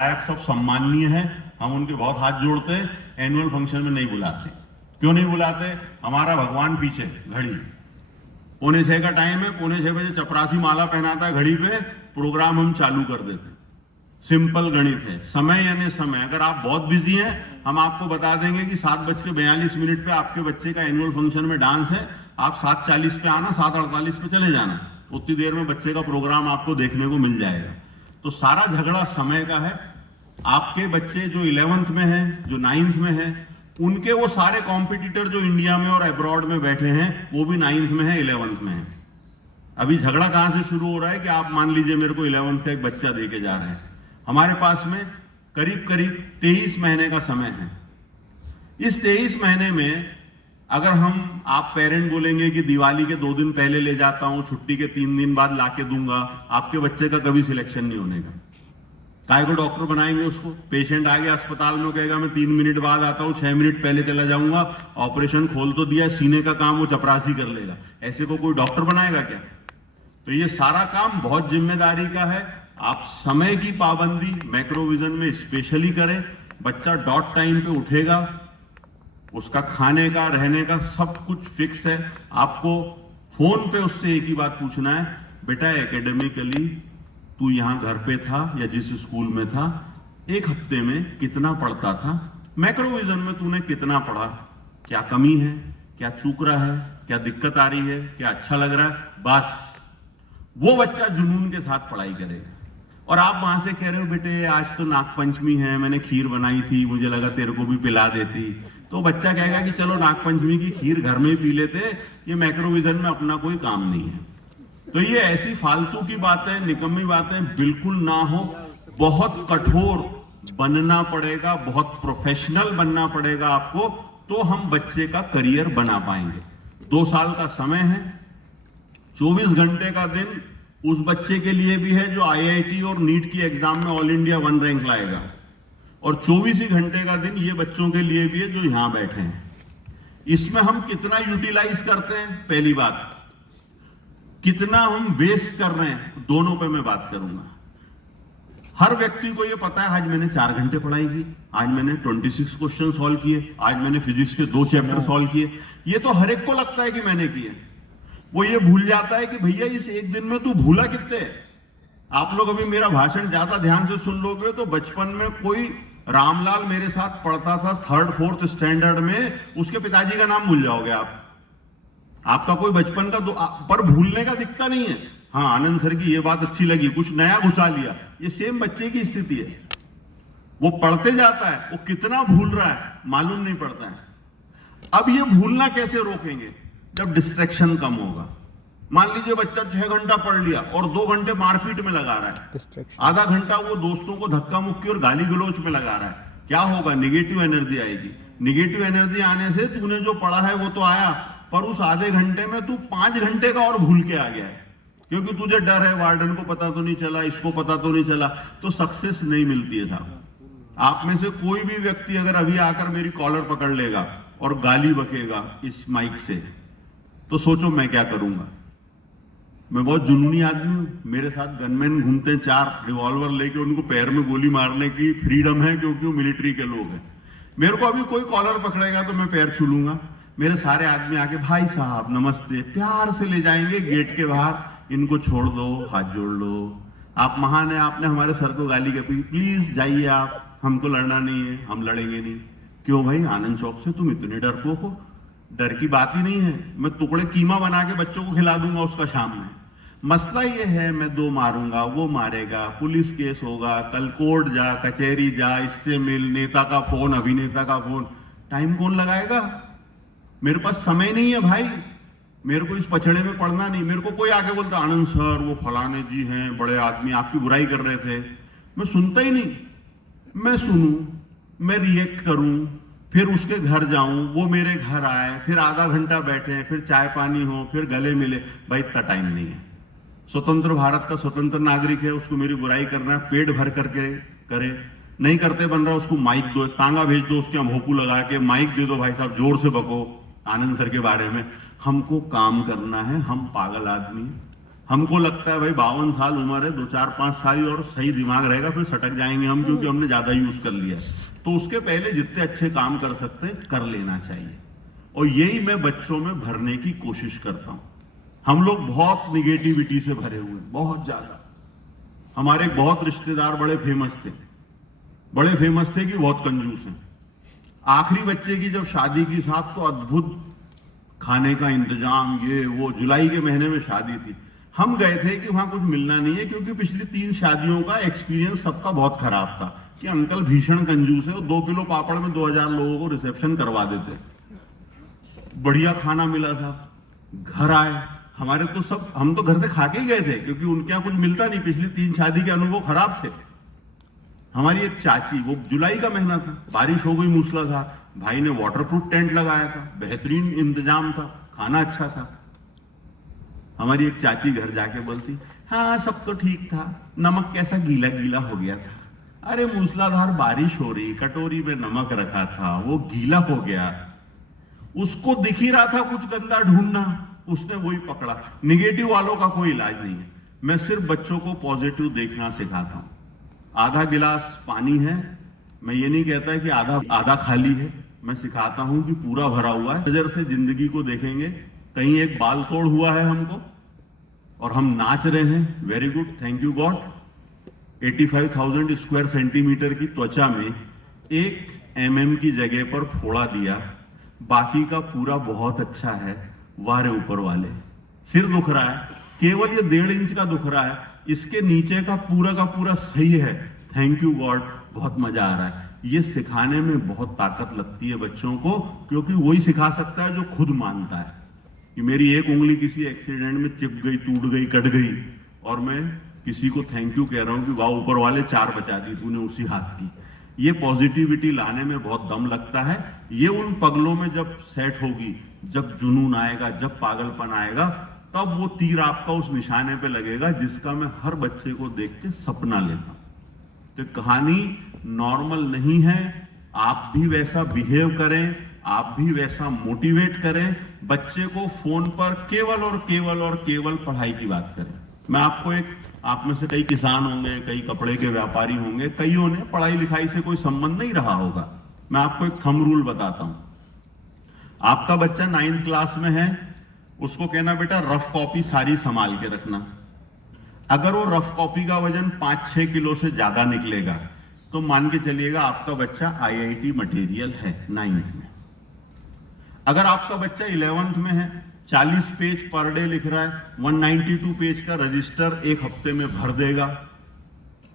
विधायक सब सम्माननीय है, हम उनके बहुत हाथ जोड़ते हैं, एनुअल फंक्शन में नहीं बुलाते। क्यों नहीं बुलाते? हमारा भगवान पीछे घड़ी 5:45 का टाइम है, 5:45 बजे चपरासी माला पहनाता है घड़ी पे, प्रोग्राम हम चालू कर देते। सिंपल गणित है, समय यानी समय। अगर आप बहुत बिजी हैं, हम आपको बता देंगे कि 7:42 पे आपके बच्चे का एनुअल फंक्शन में डांस है, आप 7:40 पे आना, 7:48 पे चले जाना, उतनी देर में बच्चे का प्रोग्राम आपको देखने को मिल जाएगा। तो सारा झगड़ा समय का है। आपके बच्चे जो 11th में हैं, जो 9th में हैं, उनके वो सारे कॉम्पिटिटर जो इंडिया में और अब्रॉड में बैठे हैं, वो भी 9th में है, 11th में है। अभी झगड़ा कहां से शुरू हो रहा है कि आप मान लीजिए मेरे को 11th का एक बच्चा दे के जा रहे हैं, हमारे पास में करीब करीब 23 महीने का समय है। इस 23 महीने में अगर आप पेरेंट बोलेंगे कि दिवाली के 2 दिन पहले ले जाता हूं, छुट्टी के 3 दिन बाद लाके दूंगा, आपके बच्चे का कभी सिलेक्शन नहीं होने का। काय को डॉक्टर बनाएंगे उसको? पेशेंट आ गया अस्पताल में, कहेगा मैं 3 मिनट बाद आता हूं, 6 मिनट पहले चला जाऊंगा, ऑपरेशन खोल तो दिया, सीने का काम वो चपरासी कर लेगा। ऐसे को कोई डॉक्टर बनाएगा क्या? तो ये सारा काम बहुत जिम्मेदारी का है। आप समय की पाबंदी मैक्रोविजन में स्पेशली करें। बच्चा डॉट टाइम पे उठेगा, उसका खाने का रहने का सब कुछ फिक्स है। आपको फोन पे उससे एक ही बात पूछना है, बेटा एकेडमिकली तू यहां घर पे था या जिस स्कूल में था, एक हफ्ते में कितना पढ़ता था? मैक्रोविजन में तूने कितना पढ़ा? क्या कमी है, क्या चूक रहा है, क्या दिक्कत आ रही है, क्या अच्छा लग रहा है? बस वो बच्चा जुनून के साथ पढ़ाई करेगा। और आप वहां से कह रहे हो बेटे आज तो नागपंचमी है, मैंने खीर बनाई थी, मुझे लगा तेरे को भी पिला देती, तो बच्चा कहेगा कि चलो नागपंचमी की खीर घर में ही पी लेते, ये मैक्रोविजन में अपना कोई काम नहीं है। तो ये ऐसी फालतू की बातें, निकम्मी बातें बिल्कुल ना हो। बहुत कठोर बनना पड़ेगा, बहुत प्रोफेशनल बनना पड़ेगा आपको, तो हम बच्चे का करियर बना पाएंगे। 2 साल का समय है, 24 घंटे का दिन उस बच्चे के लिए भी है जो IIT और नीट की एग्जाम में ऑल इंडिया 1 रैंक लाएगा, और 24 ही घंटे का दिन ये बच्चों के लिए भी है जो यहां बैठे हैं। इसमें हम कितना यूटिलाइज करते हैं, पहली बात, कितना हम वेस्ट कर रहे हैं, दोनों पे मैं बात करूंगा। हर व्यक्ति को ये पता है आज मैंने 4 घंटे पढ़ाई की, आज मैंने 26 क्वेश्चन सॉल्व किए, आज मैंने फिजिक्स के 2 चैप्टर सॉल्व किए। ये तो हर एक को लगता है कि मैंने किए। वो ये भूल जाता है कि भैया इस एक दिन में तू भूला कितने। आप लोग अभी मेरा भाषण ज्यादा ध्यान से सुन लोगे तो बचपन में कोई रामलाल मेरे साथ पढ़ता था 3rd 4th स्टैंडर्ड में, उसके पिताजी का नाम भूल जाओगे आप। आपका कोई बचपन का पर भूलने का दिखता नहीं है। हाँ, आनंद सर की ये बात अच्छी लगी, कुछ नया घुसा लिया। ये सेम बच्चे की स्थिति है, वो पढ़ते जाता है, वो कितना भूल रहा है मालूम नहीं पड़ता है। अब ये भूलना कैसे रोकेंगे? जब डिस्ट्रैक्शन कम होगा। मान लीजिए बच्चा 6 घंटा पढ़ लिया और 2 घंटे मारपीट में लगा रहा है, आधा घंटा वो दोस्तों को धक्का मुक्की और गाली गलौच में लगा रहा है, क्या होगा? निगेटिव एनर्जी आएगी। निगेटिव एनर्जी आने से तूने जो पढ़ा है वो तो आया, पर उस आधे घंटे में तू 5 घंटे का और भूल के आ गया है, क्योंकि तुझे डर है वार्डन को पता तो नहीं चला, इसको पता तो नहीं चला, तो सक्सेस नहीं मिलती है साहब। आप में से कोई भी व्यक्ति अगर अभी आकर मेरी कॉलर पकड़ लेगा और गाली बकेगा इस माइक से, तो सोचो मैं क्या करूंगा। मैं बहुत जुनूनी आदमी हूं, मेरे साथ गनमैन घूमते हैं 4 रिवॉल्वर लेके, उनको पैर में गोली मारने की फ्रीडम है क्योंकि वो मिलिट्री के लोग हैं। मेरे को अभी कोई कॉलर पकड़ेगा तो मैं पैर छू लूंगा। मेरे सारे आदमी आके भाई साहब नमस्ते प्यार से ले जाएंगे गेट के बाहर, इनको छोड़ दो, हाथ जोड़ लो, आप महान है, आपने हमारे सर को गाली की, प्लीज जाइए आप, हमको लड़ना नहीं है, हम लड़ेंगे नहीं। क्यों भाई, आनंद चौक से तुम इतने डरपोक हो? डर की बात ही नहीं है। मैं टुकड़े कीमा बना के बच्चों को खिला दूंगा उसका शाम में। मसला ये है मैं 2 मारूंगा, वो मारेगा, पुलिस केस होगा, कल कोर्ट जा, कचहरी जा, इससे मिल, नेता का फोन, अभिनेता का फोन, टाइम कौन लगाएगा? मेरे पास समय नहीं है भाई, मेरे को इस पछड़े में पड़ना नहीं। मेरे को कोई आके बोलता आनंद सर वो फलाने जी हैं बड़े आदमी आपकी बुराई कर रहे थे, मैं सुनता ही नहीं। मैं सुनूं, मैं रिएक्ट करूं, फिर उसके घर जाऊं, वो मेरे घर आए, फिर आधा घंटा बैठे, फिर चाय पानी हो, फिर गले मिले, भाई इतना टाइम नहीं है। स्वतंत्र भारत का स्वतंत्र नागरिक है, उसको मेरी बुराई करना है, पेट भर करके करे, नहीं करते बन रहा उसको माइक दो, तांगा भेज दो उसके, हम भोपू लगा के माइक दे दो, भाई साहब जोर से बको आनंद सर के बारे में। हमको काम करना है, हम पागल आदमी, हमको लगता है भाई 52 साल उम्र है, 2-4-5 साल और सही दिमाग रहेगा, फिर सटक जाएंगे हम, क्योंकि हमने ज्यादा यूज कर लिया। तो उसके पहले जितने अच्छे काम कर सकते हैं कर लेना चाहिए, और यही मैं बच्चों में भरने की कोशिश करता हूं। हम लोग बहुत निगेटिविटी से भरे हुए, बहुत ज्यादा। हमारे बहुत रिश्तेदार बड़े फेमस थे कि बहुत कंजूस हैं। आखिरी बच्चे की जब शादी की साहब, तो अद्भुत खाने का इंतजाम, ये वो। जुलाई के महीने में शादी थी, हम गए थे कि वहां कुछ मिलना नहीं है, क्योंकि पिछली 3 शादियों का एक्सपीरियंस सबका बहुत खराब था कि अंकल भीषण कंजूस है, और 2 किलो पापड़ में 2000 लोगों को रिसेप्शन करवा देते। बढ़िया खाना मिला था, घर आए, हमारे तो सब, हम तो घर से खा के ही गए थे, क्योंकि उनके यहाँ कुछ मिलता नहीं। पिछली 3 शादी के अनुभव खराब थे। हमारी एक चाची, वो जुलाई का महीना था, बारिश हो गई मूसलाधार, भाई ने वाटरप्रूफ टेंट लगाया था, बेहतरीन इंतजाम था, खाना अच्छा था। हमारी एक चाची घर जाके बोलती, हाँ सब तो ठीक था, नमक कैसा गीला गीला हो गया था। अरे मूसलाधार बारिश हो रही, कटोरी में नमक रखा था, वो गीला हो गया। उसको दिख ही रहा था कुछ गंदा ढूंढना, उसने वही पकड़ा। निगेटिव वालों का कोई इलाज नहीं है। मैं सिर्फ बच्चों को पॉजिटिव देखना सिखाता हूं। आधा गिलास पानी है, मैं ये नहीं कहता है कि आधा खाली है, मैं सिखाता हूं कि पूरा भरा हुआ है। नजर से जिंदगी को देखेंगे। कहीं एक बाल तोड़ हुआ है हमको और हम नाच रहे हैं, very good, thank you God. 85,000 square centimetre की त्वचा में 1 mm की जगह पर फोड़ा दिया, बाकी का पूरा बहुत अच्छा है, वारे ऊपर वाले। सिर दुख रहा है, केवल ये 1.5 इंच का दुख रहा है, इसके नीचे का पूरा सही है, थैंक यू गॉड, बहुत मजा आ रहा है। ये सिखाने में बहुत ताकत लगती है बच्चों को, क्योंकि वही सिखा सकता है जो खुद मानता है कि मेरी एक उंगली किसी एक्सीडेंट में चिप गई, टूट गई, कट गई, और मैं किसी को थैंक यू कह रहा हूं कि वाह ऊपर वाले 4 बचा दी तूने उसी हाथ की। ये पॉजिटिविटी लाने में बहुत दम लगता है। ये उन पगलों में जब सेट होगी, जब जुनून आएगा, जब पागलपन आएगा, तब वो तीर आपका उस निशाने पे लगेगा जिसका मैं हर बच्चे को देख के सपना लेता हूं। तो कहानी नॉर्मल नहीं है, आप भी वैसा बिहेव करें, आप भी वैसा मोटिवेट करें। बच्चे को फोन पर केवल और केवल पढ़ाई की बात करें। मैं आपको आप में से कई किसान होंगे, कई कपड़े के व्यापारी होंगे, कईयों ने पढ़ाई लिखाई से कोई संबंध नहीं रहा होगा। मैं आपको एक थंब रूल बताता हूं। आपका बच्चा 9th क्लास में है, उसको कहना बेटा रफ कॉपी सारी संभाल के रखना। अगर वो रफ कॉपी का वजन 5-6 किलो से ज्यादा निकलेगा तो मान के चलिएगा आपका बच्चा IIT मटेरियल है 9th में। अगर आपका बच्चा 11th में है, 40 पेज पर डे लिख रहा है, 192 पेज का रजिस्टर 1 हफ्ते में भर देगा।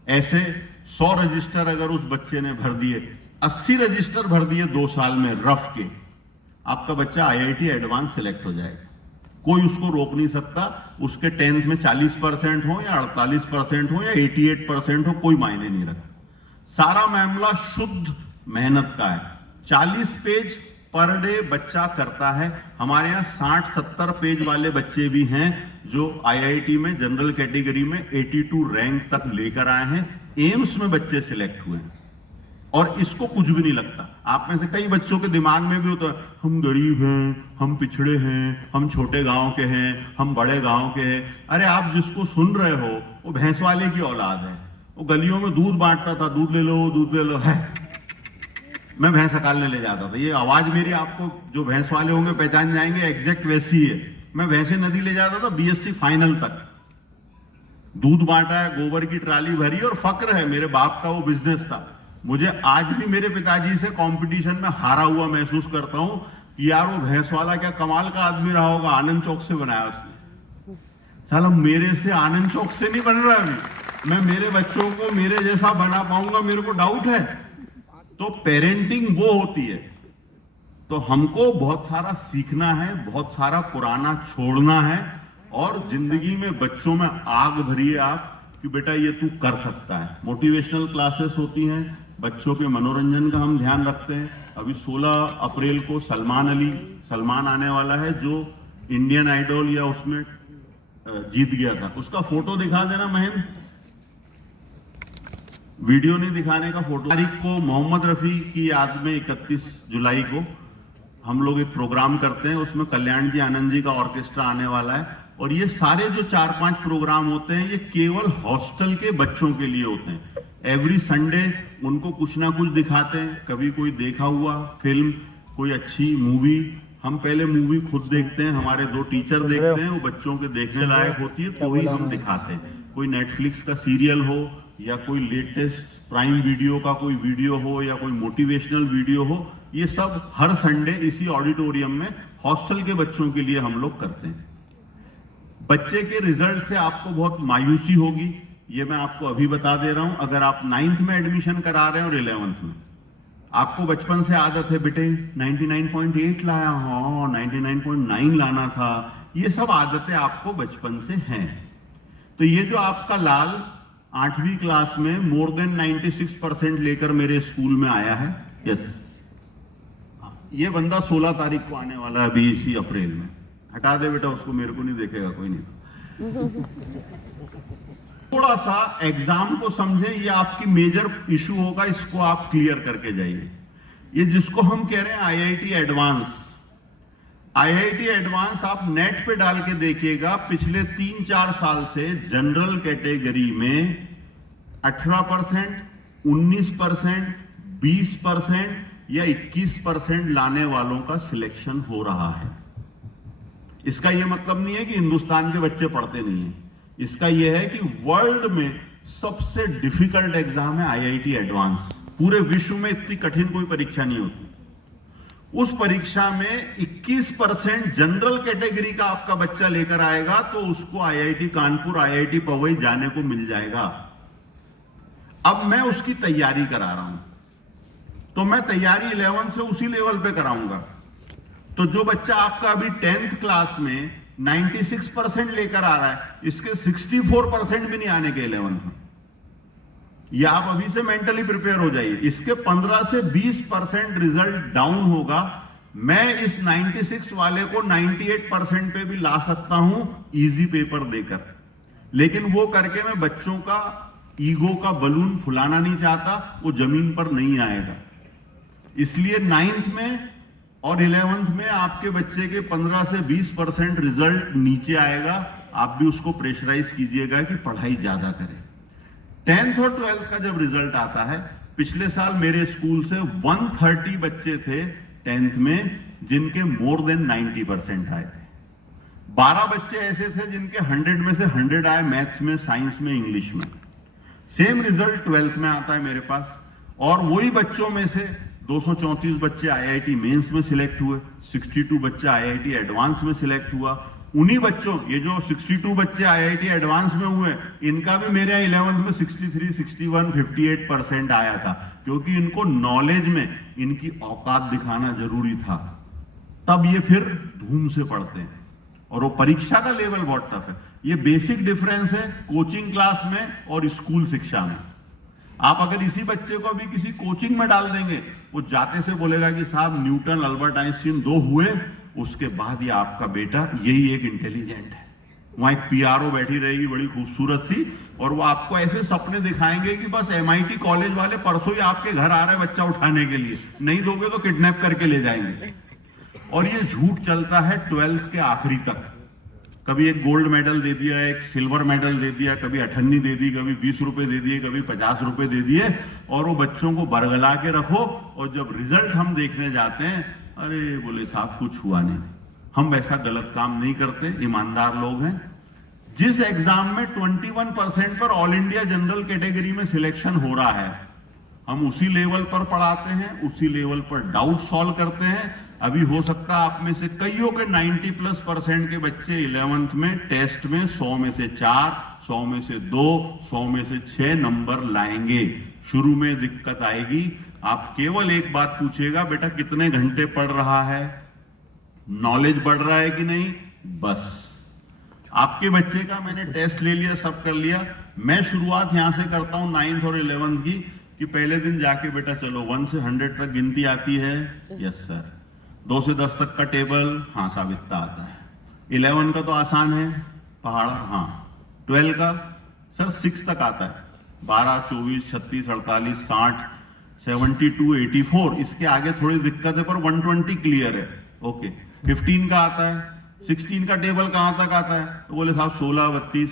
ऐसे 100 रजिस्टर अगर उस बच्चे ने भर दिए, 80 रजिस्टर भर दिए 2 साल में रफ के, आपका बच्चा IIT एडवांस सिलेक्ट हो जाएगा। कोई उसको रोक नहीं सकता। उसके 10th में 40% हो या 48% हो या 88% हो, कोई मायने नहीं रखता। सारा मामला शुद्ध मेहनत का है। 40 पेज पर डे बच्चा करता है। हमारे यहाँ 60-70 पेज वाले बच्चे भी हैं जो IIT में जनरल कैटेगरी में 82 रैंक तक लेकर आए हैं। एम्स में बच्चे सिलेक्ट हुए हैं और इसको कुछ भी नहीं लगता। आप में से कई बच्चों के दिमाग में भी होता है, हम गरीब हैं, हम पिछड़े हैं, हम छोटे गांव के हैं, हम बड़े गांव के हैं। अरे आप जिसको सुन रहे हो वो भैंस वाले की औलाद है। वो गलियों में दूध बांटता था, दूध ले लो है, मैं भैंस अकालने ले जाता था। ये आवाज मेरी आपको जो भैंस वाले होंगे पहचान जाएंगे, एग्जैक्ट वैसी है। मैं भैंसे नदी ले जाता था BSc फाइनल तक। दूध बांटा है, गोबर की ट्राली भरी, और फक्र है मेरे बाप का वो बिजनेस था। मुझे आज भी मेरे पिताजी से कंपटीशन में हारा हुआ महसूस करता हूं कि यार वो भैंस वाला क्या कमाल का आदमी रहा होगा, आनंद चौक से बनाया उसने। साला मेरे से आनंद चौक से नहीं बन रहा अभी। मैं मेरे बच्चों को मेरे जैसा बना पाऊंगा, मेरे को डाउट है। तो पेरेंटिंग वो होती है। तो हमको बहुत सारा सीखना है, बहुत सारा पुराना छोड़ना है, और जिंदगी में बच्चों में आग भरिए आप कि बेटा ये तू कर सकता है। मोटिवेशनल क्लासेस होती हैं, बच्चों के मनोरंजन का हम ध्यान रखते हैं। अभी 16 अप्रैल को सलमान आने वाला है, जो इंडियन आइडल या उसमें जीत गया था। उसका फोटो दिखा देना महेंद्र, वीडियो नहीं दिखाने का, फोटो। तारीख को मोहम्मद रफी की याद में 31 जुलाई को हम लोग एक प्रोग्राम करते हैं। उसमें कल्याण जी आनंद जी का ऑर्केस्ट्रा आने वाला है। और ये सारे जो 4-5 प्रोग्राम होते हैं ये केवल हॉस्टल के बच्चों के लिए होते हैं। एवरी संडे उनको कुछ ना कुछ दिखाते हैं, कभी कोई देखा हुआ फिल्म, कोई अच्छी मूवी। हम पहले मूवी खुद देखते हैं, हमारे 2 टीचर देखते हैं, वो बच्चों के देखने लायक होती है तो ही हम दिखाते हैं। कोई नेटफ्लिक्स का सीरियल हो या कोई लेटेस्ट प्राइम वीडियो का कोई वीडियो हो या कोई मोटिवेशनल वीडियो हो, ये सब हर संडे इसी ऑडिटोरियम में हॉस्टल के बच्चों के लिए हम लोग करते हैं। बच्चे के रिजल्ट से आपको बहुत मायूसी होगी, ये मैं आपको अभी बता दे रहा हूं। अगर आप 9th में एडमिशन करा रहे हैं और 11th में, आपको बचपन से आदत है बेटे 99.8 लाया, हाँ 99.9 लाना था, ये सब आदतें आपको बचपन से हैं। तो ये जो आपका लाल 8वीं क्लास में मोर देन 96% लेकर मेरे स्कूल में आया है, यस, ये बंदा 16 तारीख को आने वाला है, अभी इसी अप्रैल में। हटा दे बेटा उसको, मेरे को नहीं देखेगा कोई नहीं। थोड़ा सा एग्जाम को समझे, ये आपकी मेजर इशू होगा, इसको आप क्लियर करके जाइए। ये जिसको हम कह रहे हैं आईआईटी एडवांस, आईआईटी एडवांस आप नेट पे डाल के देखिएगा, पिछले 3-4 साल से जनरल कैटेगरी में 18%, 19%, 20% या 21% लाने वालों का सिलेक्शन हो रहा है। इसका यह मतलब नहीं है कि हिंदुस्तान के बच्चे पढ़ते नहीं हैं, इसका यह है कि वर्ल्ड में सबसे डिफिकल्ट एग्जाम है आईआईटी एडवांस। पूरे विश्व में इतनी कठिन कोई परीक्षा नहीं होती। उस परीक्षा में 21% जनरल कैटेगरी का आपका बच्चा लेकर आएगा तो उसको आईआईटी कानपुर, आईआईटी पवई जाने को मिल जाएगा। अब मैं उसकी तैयारी करा रहा हूं, तो मैं तैयारी 11 से उसी लेवल पे कराऊंगा। तो जो बच्चा आपका अभी 10th क्लास में 96% लेकर आ रहा है, इसके 64% भी नहीं आने के 11th में, या आप अभी से मेंटली प्रिपेयर हो जाइए। इसके 15 से 20% रिजल्ट डाउन होगा। मैं इस 96 वाले को 98% पे भी ला सकता हूं इजी पेपर देकर, लेकिन वो करके मैं बच्चों का ईगो का बलून फुलाना नहीं चाहता, वो जमीन पर नहीं आएगा। इसलिए 9th में और 11th में आपके बच्चे के 15 से 20% रिजल्ट नीचे आएगा। आप भी उसको प्रेशराइज कीजिएगा कि पढ़ाई ज्यादा करें। 10th और 12th का जब रिजल्ट आता है, पिछले साल मेरे स्कूल से 130 बच्चे थे 10th में जिनके मोर देन 90% आए थे। 12 बच्चे ऐसे थे जिनके 100 में से 100 आए मैथ्स में, साइंस में, इंग्लिश में। सेम रिजल्ट 12th में आता है मेरे पास, और वही बच्चों में से 234 बच्चे आईआईटी मेंस में सिलेक्ट हुए, 62 बच्चे आईआईटी एडवांस में सिलेक्ट हुआ। उन्हीं बच्चों, ये जो 62 बच्चे आईआईटी एडवांस में हुए, इनका भी मेरे 11th में 63, 61, 58% आया था, क्योंकि इनको नॉलेज में इनकी औकात दिखाना जरूरी था। तब ये फिर धूम से पढ़ते हैं, और वो परीक्षा का लेवल बहुत टफ है। ये बेसिक डिफरेंस है कोचिंग क्लास में और स्कूल शिक्षा में। आप अगर इसी बच्चे को अभी किसी कोचिंग में डाल देंगे, वो जाते से बोलेगा कि साहब न्यूटन, अल्बर्ट आइंस्टीन 2 हुए, उसके बाद ये आपका बेटा यही एक इंटेलिजेंट है। वहां एक पीआरओ बैठी रहेगी बड़ी खूबसूरत सी, और वो आपको ऐसे सपने दिखाएंगे कि बस एमआईटी कॉलेज वाले परसों ही आपके घर आ रहे हैं बच्चा उठाने के लिए, नहीं दोगे तो किडनैप करके ले जाएंगे। और ये झूठ चलता है 12th के आखिरी तक। कभी एक गोल्ड मेडल दे दिया, एक सिल्वर मेडल दे दिया, कभी 98 दे दी, कभी 20 रुपए दे दिए, कभी 50 रुपए दे दिए, और वो बच्चों को बरगला के रखो। और जब रिजल्ट हम देखने जाते हैं, अरे बोले साहब कुछ हुआ नहीं। हम वैसा गलत काम नहीं करते, ईमानदार लोग हैं। जिस एग्जाम में 21% पर ऑल इंडिया जनरल कैटेगरी में सिलेक्शन हो रहा है, हम उसी लेवल पर पढ़ाते हैं, उसी लेवल पर डाउट सॉल्व करते हैं। अभी हो सकता है आप में से कईयों के 90+% के बच्चे 11th में टेस्ट में 100 में से 4, 100 में से 2, 100 में से 6 नंबर लाएंगे। शुरू में दिक्कत आएगी। आप केवल एक बात पूछिएगा, बेटा कितने घंटे पढ़ रहा है, नॉलेज बढ़ रहा है कि नहीं, बस। आपके बच्चे का मैंने टेस्ट ले लिया, सब कर लिया। मैं शुरुआत यहां से करता हूं 9th और 11th की, कि पहले दिन जाके बेटा चलो 1 से 100 तक गिनती आती है, यस सर। 2 से 10 तक का टेबल, हाँ साहब इतना आता है। 11 का तो आसान है, पहाड़ा, हाँ। 12 का सर 6 तक आता है, 12, 24, 36, 48, 60, 72, 84। इसके आगे थोड़ी दिक्कत है पर 120 क्लियर है, ओके। 15 का आता है 16 का टेबल कहां तक आता है? तो बोले साहब 16, 32,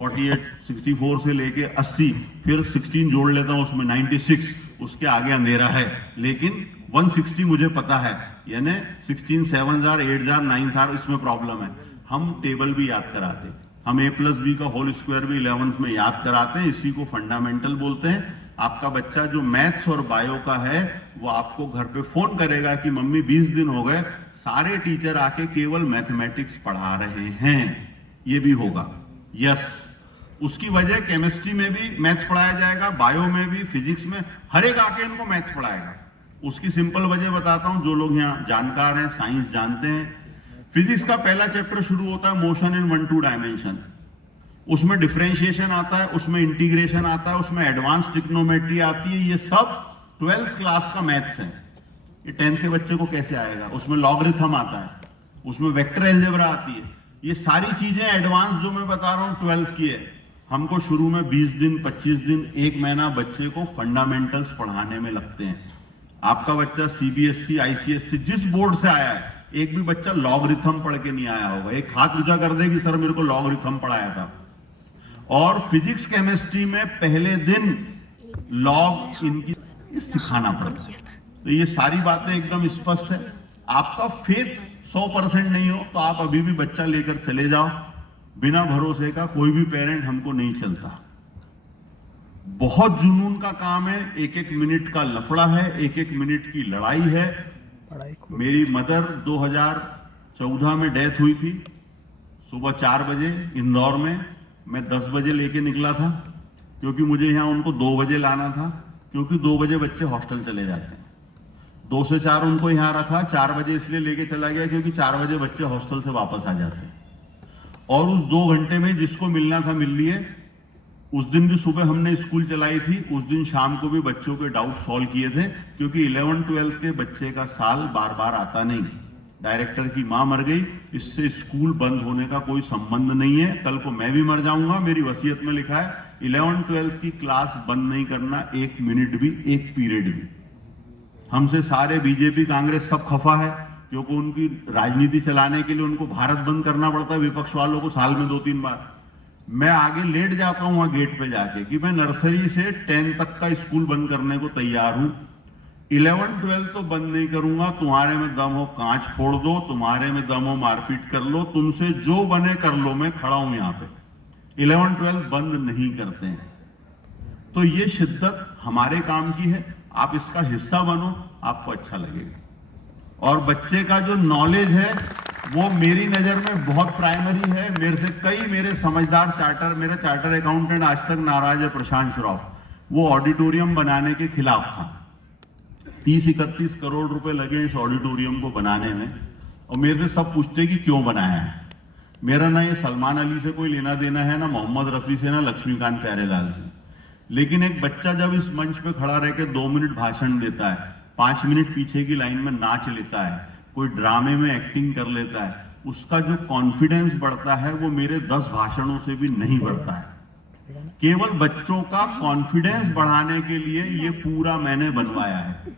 48, 64 से लेके 80, फिर 16 जोड़ लेता हूं उसमें 96, उसके आगे अंधेरा है, लेकिन 160 मुझे पता है, यानी 16 7 8 9 इसमें प्रॉब्लम है। हम टेबल भी याद कराते, हम a+b का होल स्क्वायर भी 11th में याद कराते हैं, इसी को फंडामेंटल बोलते हैं। आपका बच्चा जो मैथ्स और बायो का है वो आपको घर पे फोन करेगा कि मम्मी 20 दिन हो गए सारे टीचर आके केवल मैथमेटिक्स पढ़ा रहे हैं, ये भी होगा। यस, उसकी वजह केमिस्ट्री में भी मैथ्स पढ़ाया जाएगा, बायो में भी, फिजिक्स में, हर एक आके इनको मैथ्स पढ़ाएगा। उसकी सिंपल वजह बताता हूं, जो लोग यहाँ जानकार हैं, साइंस जानते हैं। फिजिक्स का पहला चैप्टर शुरू होता है मोशन इन 1-2 डायमेंशन, उसमें डिफरेंशिएशन आता है, उसमें इंटीग्रेशन आता है, उसमें एडवांस ट्रिग्नोमेट्री आती है। ये सब 12th क्लास का मैथ्स है। ये 10th के बच्चे को कैसे आएगा? उसमें लॉगरिथम आता है, उसमें वेक्टर अलजेब्रा आती है। ये सारी चीजें एडवांस जो मैं बता रहा हूं 12th की है। हमको शुरू में 20 दिन, 25 दिन, 1 महीना बच्चे को फंडामेंटल्स पढ़ाने में लगते हैं। आपका बच्चा सीबीएसई, आईसीएसई जिस बोर्ड से आया है, एक भी बच्चा लॉगरिथम पढ़ के नहीं आया होगा। एक हाथ ऊंचा कर दे कि सर मेरे को लॉगरिथम पढ़ाया था। और फिजिक्स केमिस्ट्री में पहले दिन लॉग इनकी सिखाना पड़ता है। तो ये सारी बातें एकदम स्पष्ट है। आपका फेथ 100% नहीं हो तो आप अभी भी बच्चा लेकर चले जाओ। बिना भरोसे का कोई भी पेरेंट हमको नहीं चलता। बहुत जुनून का काम है, एक एक मिनट का लफड़ा है, एक एक मिनट की लड़ाई है। मेरी मदर 2014 में डेथ हुई थी, सुबह 4 बजे इंदौर में। मैं 10 बजे लेके निकला था, क्योंकि मुझे यहाँ उनको 2 बजे लाना था, क्योंकि 2 बजे बच्चे हॉस्टल चले जाते हैं। 2 से 4 उनको यहाँ रखा, 4 बजे इसलिए लेके चला गया क्योंकि 4 बजे बच्चे हॉस्टल से वापस आ जाते हैं। और उस 2 घंटे में जिसको मिलना था मिल लिए। उस दिन भी सुबह हमने स्कूल चलाई थी, उस दिन शाम को भी बच्चों के डाउट सॉल्व किए थे, क्योंकि 11th-12th के बच्चे का साल बार बार आता नहीं। डायरेक्टर की मां मर गई, इससे स्कूल बंद होने का कोई संबंध नहीं है। कल को मैं भी मर जाऊंगा, मेरी वसीयत में लिखा है 11th-12th की क्लास बंद नहीं करना, 1 मिनट भी, 1 पीरियड भी। हमसे सारे बीजेपी, कांग्रेस सब खफा है, क्योंकि उनकी राजनीति चलाने के लिए उनको भारत बंद करना पड़ता है, विपक्ष वालों को साल में 2-3 बार। मैं आगे लेट जाता हूं वहां गेट पे जाके कि मैं नर्सरी से 10 तक का स्कूल बंद करने को तैयार हूं। 11-12 तो बंद नहीं करूंगा। तुम्हारे में दम हो कांच फोड़ दो, तुम्हारे में दम हो मारपीट कर लो, तुमसे जो बने कर लो, मैं खड़ा हूं यहां पे। 11-12 बंद नहीं करते हैं। तो ये शिद्दत हमारे काम की है, आप इसका हिस्सा बनो, आपको अच्छा लगेगा। और बच्चे का जो नॉलेज है वो मेरी नजर में बहुत प्राइमरी है। मेरे से कई मेरे समझदार मेरा चार्टर अकाउंटेंट आज तक नाराज है, प्रशांत श्रॉफ। वो ऑडिटोरियम बनाने के खिलाफ था। 30-31 करोड़ रुपए लगे इस ऑडिटोरियम को बनाने में, और मेरे से सब पूछते कि क्यों बनाया है। मेरा ना ये सलमान अली से कोई लेना देना है, ना मोहम्मद रफी से, ना लक्ष्मीकांत प्यारेलाल से। लेकिन एक बच्चा जब इस मंच पे खड़ा रह के 2 मिनट भाषण देता है, 5 मिनट पीछे की लाइन में नाच लेता है, कोई ड्रामे में एक्टिंग कर लेता है, उसका जो कॉन्फिडेंस बढ़ता है वो मेरे 10 भाषणों से भी नहीं बढ़ता है। केवल बच्चों का कॉन्फिडेंस बढ़ाने के लिए ये पूरा मैंने बनवाया है,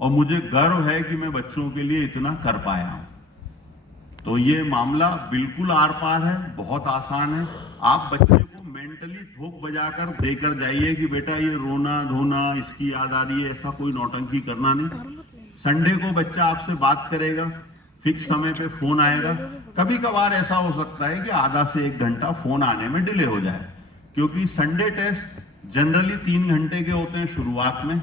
और मुझे गर्व है कि मैं बच्चों के लिए इतना कर पाया हूं। तो ये मामला बिल्कुल आर पार है, बहुत आसान है। आप बच्चे को मेंटली ठोक बजाकर देकर जाइए कि बेटा ये रोना धोना, इसकी याद आ रही है, ऐसा कोई नौटंकी करना नहीं। संडे को बच्चा आपसे बात करेगा, फिक्स समय पे फोन आएगा। कभी कभार ऐसा हो सकता है कि आधा से 1 घंटा फोन आने में डिले हो जाए, क्योंकि संडे टेस्ट जनरली 3 घंटे के होते हैं शुरुआत में,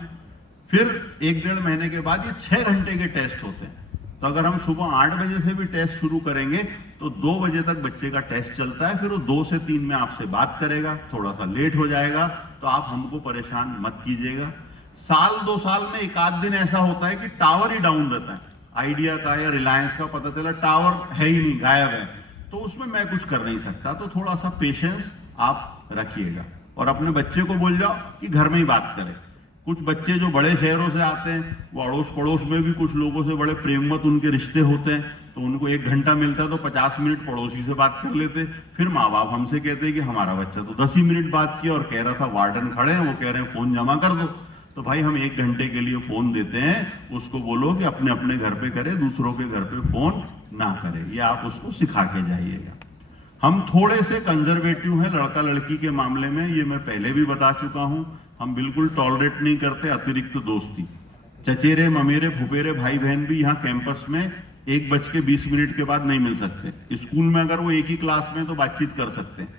फिर 1-1.5 महीने के बाद ये 6 घंटे के टेस्ट होते हैं। तो अगर हम सुबह 8 बजे से भी टेस्ट शुरू करेंगे तो 2 बजे तक बच्चे का टेस्ट चलता है, फिर वो 2 से 3 में आपसे बात करेगा, थोड़ा सा लेट हो जाएगा तो आप हमको परेशान मत कीजिएगा। साल 2 साल में 1 आध दिन ऐसा होता है कि टावर ही डाउन रहता है, आइडिया का या रिलायंस का, पता चला टावर है ही नहीं, गायब है, तो उसमें मैं कुछ कर नहीं सकता। तो थोड़ा सा पेशेंस आप रखिएगा और अपने बच्चे को बोल जाओ कि घर में ही बात करें। कुछ बच्चे जो बड़े शहरों से आते हैं, वो अड़ोस पड़ोस में भी कुछ लोगों से बड़े प्रेमवत उनके रिश्ते होते हैं, तो उनको 1 घंटा मिलता है तो 50 मिनट पड़ोसी से बात कर लेते। फिर माँ बाप हमसे कहते हैं कि हमारा बच्चा तो 10 ही मिनट बात किया और कह रहा था वार्डन खड़े हैं, वो कह रहे हैं फोन जमा कर दो। तो भाई हम 1 घंटे के लिए फोन देते हैं, उसको बोलो कि अपने अपने घर पे करे, दूसरों के घर पे फोन ना करे। ये आप उसको सिखा के जाइएगा। हम थोड़े से कंजर्वेटिव हैं लड़का लड़की के मामले में, ये मैं पहले भी बता चुका हूं। हम बिल्कुल टॉलरेट नहीं करते अतिरिक्त दोस्ती। चचेरे ममेरे फुफेरे भाई बहन भी यहाँ कैंपस में 1:20 के बाद नहीं मिल सकते। स्कूल में अगर वो एक ही क्लास में तो बातचीत कर सकते हैं,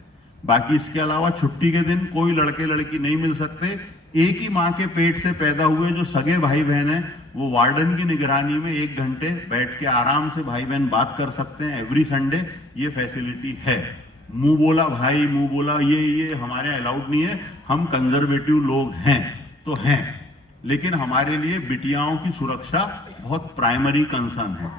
बाकी इसके अलावा छुट्टी के दिन कोई लड़के लड़की नहीं मिल सकते। एक ही माँ के पेट से पैदा हुए जो सगे भाई बहन हैं, वो वार्डन की निगरानी में 1 घंटे बैठ के आराम से भाई बहन बात कर सकते हैं एवरी संडे। ये फैसिलिटी है। मुंह बोला भाई, मुंह बोला ये हमारे अलाउड नहीं है। हम कंजर्वेटिव लोग हैं तो हैं, लेकिन हमारे लिए बिटियाओं की सुरक्षा बहुत प्राइमरी कंसर्न है।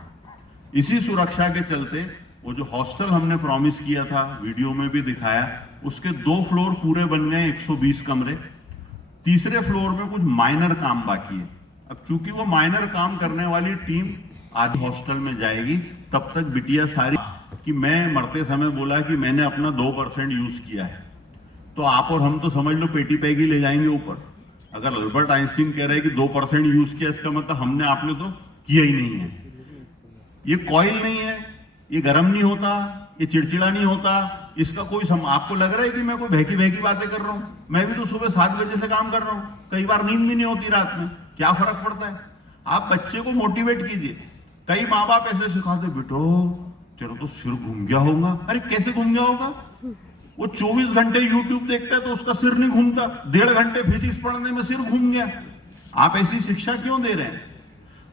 इसी सुरक्षा के चलते वो जो हॉस्टल हमने प्रॉमिस किया था, वीडियो में भी दिखाया, उसके 2 फ्लोर पूरे बन गए, 120 कमरे। तीसरे फ्लोर में कुछ माइनर काम बाकी है। अब चूंकि वो माइनर काम करने वाली टीम आधी हॉस्टल में जाएगी, तब तक बिटिया सारी कि मैं मरते समय बोला कि मैंने अपना 2% यूज किया है, तो आप और हम तो समझ लो पेटी पैगी ले जाएंगे ऊपर। अगर अल्बर्ट आइंस्टीन कह रहे हैं कि 2% यूज किया, इसका मतलब हमने आपने तो किया ही नहीं है। ये कॉइल नहीं है, ये गर्म नहीं होता, ये चिड़चिड़ा नहीं होता, इसका कोई आपको लग रहा है कि मैं कोई बहकी बहकी बातें कर रहा हूं? मैं भी तो सुबह 7 बजे से काम कर रहा हूं, कई बार नींद भी नहीं होती रात में। क्या फर्क पड़ता है? आप बच्चे को मोटिवेट कीजिए। कई माँ बाप ऐसे सिखाते, बेटो तेरा तो सिर घूम गया होगा। अरे कैसे घूम गया होगा? वो 24 घंटे यूट्यूब देखता है तो उसका सिर नहीं घूमता, 1.5 घंटे फिजिक्स पढ़ने में सिर घूम गया। आप ऐसी शिक्षा क्यों दे रहे हैं?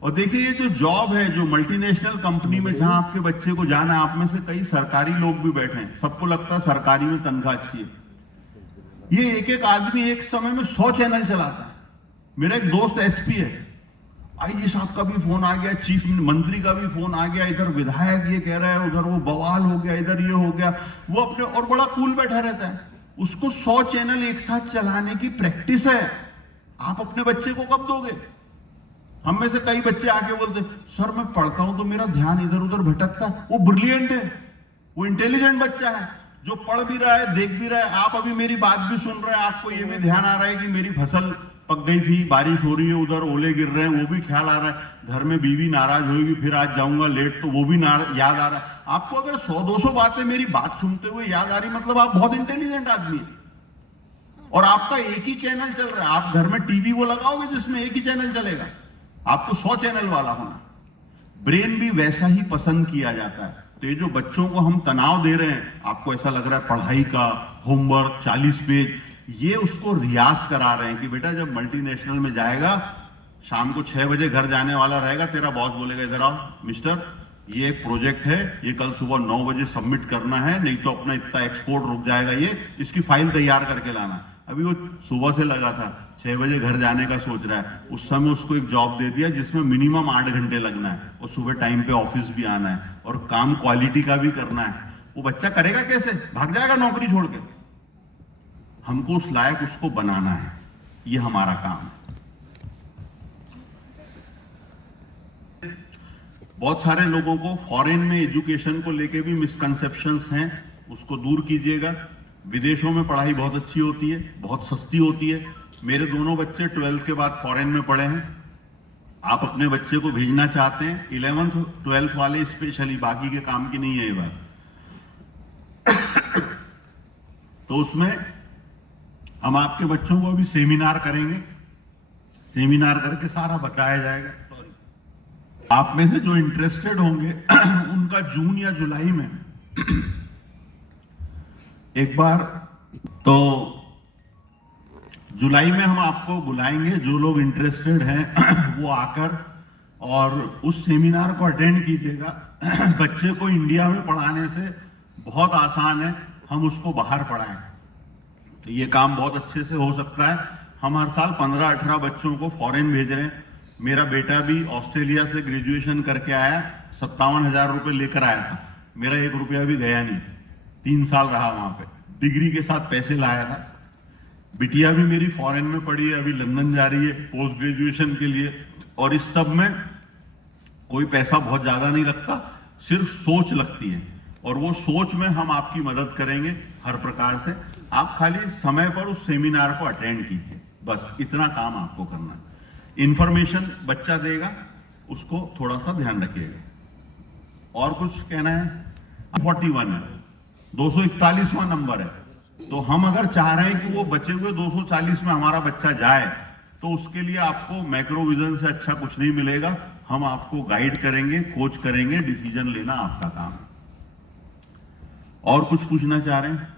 और देखिए ये जो जॉब है, जो मल्टीनेशनल कंपनी में जहां आपके बच्चे को जाना है, आप में से कई सरकारी लोग भी बैठे हैं, सबको लगता है सरकारी में तनख्वाह अच्छी है। ये एक एक आदमी एक समय में 100 चैनल चलाता है। मेरा एक दोस्त एसपी है, आईजी साहब का भी फोन आ गया, चीफ मंत्री का भी फोन आ गया, इधर विधायक ये कह रहा है, उधर वो बवाल हो गया, इधर ये हो गया। वो अपने और बड़ा कूल बैठा रहता है। उसको 100 चैनल एक साथ चलाने की प्रैक्टिस है। आप अपने बच्चे को कब दोगे? हम में से कई बच्चे आके बोलते, सर मैं पढ़ता हूं तो मेरा ध्यान इधर उधर भटकता। वो ब्रिलियंट है, वो इंटेलिजेंट बच्चा है, जो पढ़ भी रहा है, देख भी रहा है। आप अभी मेरी बात भी सुन रहे हैं, आपको ये भी ध्यान आ रहा है कि मेरी फसल पक गई थी, बारिश हो रही है, उधर ओले गिर रहे हैं, वो भी ख्याल आ रहा है। घर में बीवी नाराज होगी, फिर आज जाऊंगा लेट, तो वो भी याद आ रहा है। आपको अगर 100-200 बातें मेरी बात सुनते हुए याद आ रही, मतलब आप बहुत इंटेलिजेंट आदमी है। और आपका एक ही चैनल चल रहा है। आप घर में टीवी वो लगाओगे जिसमें एक ही चैनल चलेगा? आपको 100 चैनल वाला होना। ब्रेन भी वैसा ही पसंद किया जाता है। तो ये जो बच्चों को हम तनाव दे रहे हैं, आपको ऐसा लग रहा है पढ़ाई का होमवर्क 40 पेज, ये उसको रियाज करा रहे हैं कि बेटा जब मल्टीनेशनल में जाएगा, शाम को 6 बजे घर जाने वाला रहेगा, तेरा बॉस बोलेगा इधर आओ मिस्टर, ये एक प्रोजेक्ट है, ये कल सुबह 9 बजे सबमिट करना है, नहीं तो अपना इतना एक्सपोर्ट रुक जाएगा, ये इसकी फाइल तैयार करके लाना। अभी वो सुबह से लगा था, 6 बजे घर जाने का सोच रहा है। उस समय उसको एक जॉब दे दिया जिसमें मिनिमम 8 घंटे लगना है, और सुबह टाइम पे ऑफिस भी आना है, और काम क्वालिटी का भी करना है। वो बच्चा करेगा कैसे? भाग जाएगा नौकरी छोड़ के। हमको उस लायक उसको बनाना है, ये हमारा काम है। बहुत सारे लोगों को फॉरेन में एजुकेशन को लेके भी मिसकंसेप्शंस हैं, उसको दूर कीजिएगा। विदेशों में पढ़ाई बहुत अच्छी होती है, बहुत सस्ती होती है। मेरे दोनों बच्चे 12th के बाद फॉरेन में पढ़े हैं। आप अपने बच्चे को भेजना चाहते हैं, 11th 12th वाले स्पेशली, बाकी के काम की नहीं है ये बात। तो उसमें हम आपके बच्चों को अभी सेमिनार करेंगे, सेमिनार करके सारा बताया जाएगा। आप में से जो इंटरेस्टेड होंगे उनका जून या जुलाई में एक बार, तो जुलाई में हम आपको बुलाएंगे। जो लोग इंटरेस्टेड हैं वो आकर और उस सेमिनार को अटेंड कीजिएगा। बच्चे को इंडिया में पढ़ाने से बहुत आसान है, हम उसको बाहर पढ़ाएं तो ये काम बहुत अच्छे से हो सकता है। हम हर साल 15-18 बच्चों को फॉरेन भेज रहे हैं। मेरा बेटा भी ऑस्ट्रेलिया से ग्रेजुएशन करके आया, 57,000 रुपये लेकर आया था। मेरा 1 रुपया भी गया नहीं, 3 साल रहा वहां पे, डिग्री के साथ पैसे लाया था। बिटिया भी मेरी फॉरेन में पढ़ी है, अभी लंदन जा रही है पोस्ट ग्रेजुएशन के लिए। और इस सब में कोई पैसा बहुत ज्यादा नहीं लगता, सिर्फ सोच लगती है, और वो सोच में हम आपकी मदद करेंगे हर प्रकार से। आप खाली समय पर उस सेमिनार को अटेंड कीजिए। बस इतना काम आपको करना है। इंफॉर्मेशन बच्चा देगा, उसको थोड़ा सा ध्यान रखिएगा। और कुछ कहना है? 41 है, 241वां नंबर है, तो हम अगर चाह रहे हैं कि वो बचे हुए 240 में हमारा बच्चा जाए, तो उसके लिए आपको मैक्रोविजन से अच्छा कुछ नहीं मिलेगा। हम आपको गाइड करेंगे, कोच करेंगे, डिसीजन लेना आपका काम है। और कुछ पूछना चाह रहे हैं?